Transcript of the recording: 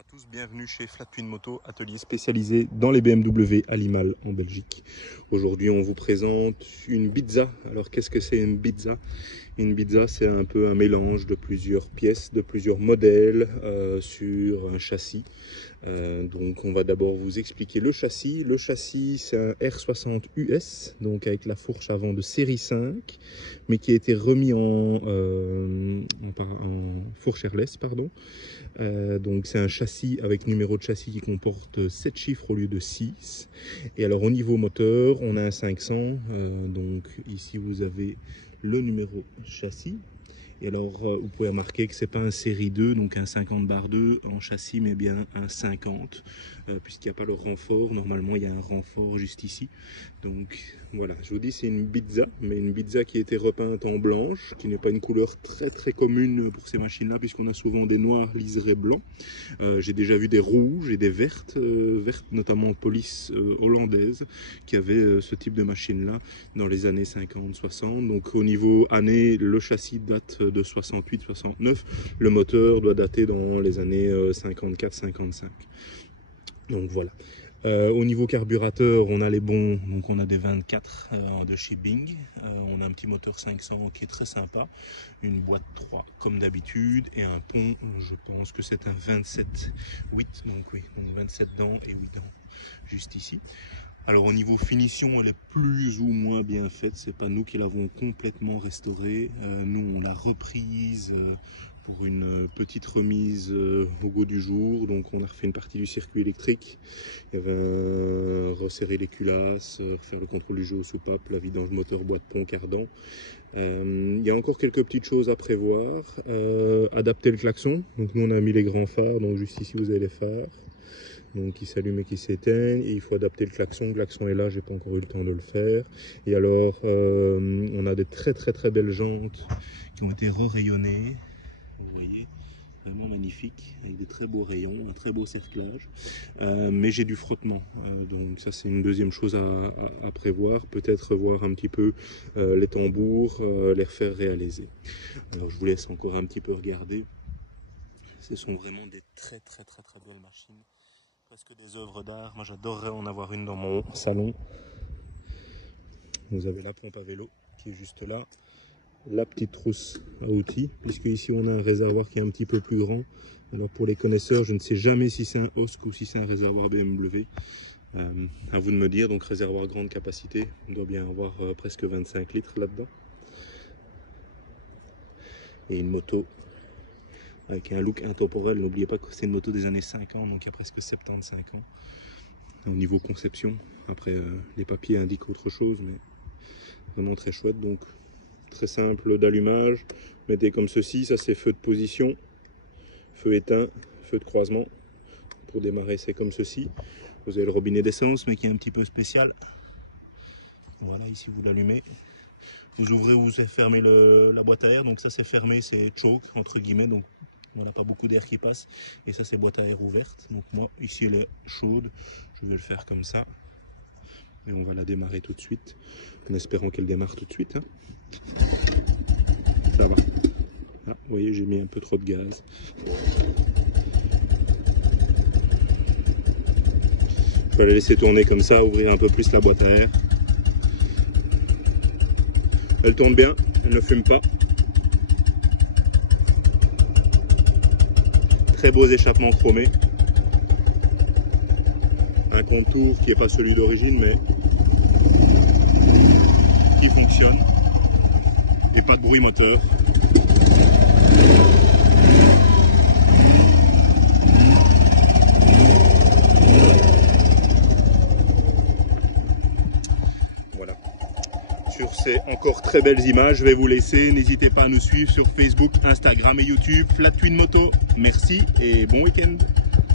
Bonjour à tous, bienvenue chez Flat Twin Moto, atelier spécialisé dans les BMW à Limal en Belgique. Aujourd'hui on vous présente une Bizza. Alors qu'est-ce que c'est une Bizza? Une Bizza, c'est un peu un mélange de plusieurs pièces, de plusieurs modèles sur un châssis. Donc on va d'abord vous expliquer le châssis. Le châssis c'est un R60 US, donc avec la fourche avant de série 5, mais qui a été remis en fourche airless, pardon. Donc c'est un châssis avec numéro de châssis qui comporte 7 chiffres au lieu de 6. Et alors au niveau moteur, on a un 500, donc ici vous avez le numéro châssis. Et alors vous pouvez remarquer que c'est pas un série 2, donc un 50/2 en châssis, mais bien un 50, puisqu'il n'y a pas le renfort. Normalement il y a un renfort juste ici. Donc voilà, je vous dis c'est une Bizza, mais une Bizza qui a été repeinte en blanche, qui n'est pas une couleur très commune pour ces machines-là, puisqu'on a souvent des noirs liserés blancs. J'ai déjà vu des rouges et des vertes, notamment police hollandaise, qui avait ce type de machine-là dans les années 50-60. Donc au niveau année, le châssis date de 68-69, le moteur doit dater dans les années 54-55. Donc voilà. Au niveau carburateur, on a les bons, donc on a des 24 de chez Bing, on a un petit moteur 500 qui est très sympa, une boîte 3 comme d'habitude et un pont, je pense que c'est un 27-8, donc oui, donc 27 dents et 8 dents juste ici. Alors au niveau finition, elle est plus ou moins bien faite, c'est pas nous qui l'avons complètement restaurée, nous on l'a reprise pour une petite remise au goût du jour. Donc on a refait une partie du circuit électrique, il y avait resserrer les culasses, faire le contrôle du jeu aux soupapes, la vidange moteur, boîte pont, cardan. Il y a encore quelques petites choses à prévoir, adapter le klaxon, donc nous on a mis les grands phares, donc juste ici vous avez les phares, donc qui s'allument et qui s'éteignent, et il faut adapter le klaxon est là, j'ai pas encore eu le temps de le faire. Et alors on a des très belles jantes qui ont été re-rayonnées, vous voyez, vraiment magnifique, avec des très beaux rayons, un très beau cerclage, mais j'ai du frottement, donc ça c'est une deuxième chose à prévoir, peut-être voir un petit peu les tambours, les refaire réaliser. Alors je vous laisse encore un petit peu regarder, ce sont vraiment des très belles machines, presque des œuvres d'art. Moi j'adorerais en avoir une dans mon salon. Vous avez la pompe à vélo qui est juste là, la petite trousse à outils, puisque ici on a un réservoir qui est un petit peu plus grand. Alors pour les connaisseurs, je ne sais jamais si c'est un Hosк ou si c'est un réservoir BMW, à vous de me dire. Donc réservoir grande capacité, on doit bien avoir presque 25 litres là-dedans, et une moto avec un look intemporel. N'oubliez pas que c'est une moto des années 50, donc il y a presque 75 ans au niveau conception. Après les papiers indiquent autre chose, mais vraiment très chouette. Donc très simple d'allumage, mettez comme ceci, ça c'est feu de position, feu éteint, feu de croisement. Pour démarrer c'est comme ceci. Vous avez le robinet d'essence mais qui est un petit peu spécial. Voilà, ici vous l'allumez, vous ouvrez ou vous fermez la boîte à air, donc ça c'est fermé, c'est choke entre guillemets, donc on n'a pas beaucoup d'air qui passe, et ça c'est boîte à air ouverte. Donc moi ici elle est chaude, je vais le faire comme ça. Et on va la démarrer tout de suite, en espérant qu'elle démarre tout de suite. Hein. Ça va. Ah, vous voyez, j'ai mis un peu trop de gaz. Je vais la laisser tourner comme ça, ouvrir un peu plus la boîte à air. Elle tourne bien, elle ne fume pas. Très beaux échappements chromés. Un contour qui n'est pas celui d'origine, mais qui fonctionne, et pas de bruit moteur. Voilà. Sur ces encore très belles images, je vais vous laisser. N'hésitez pas à nous suivre sur Facebook, Instagram et YouTube, Flat Twin Moto. Merci et bon week-end.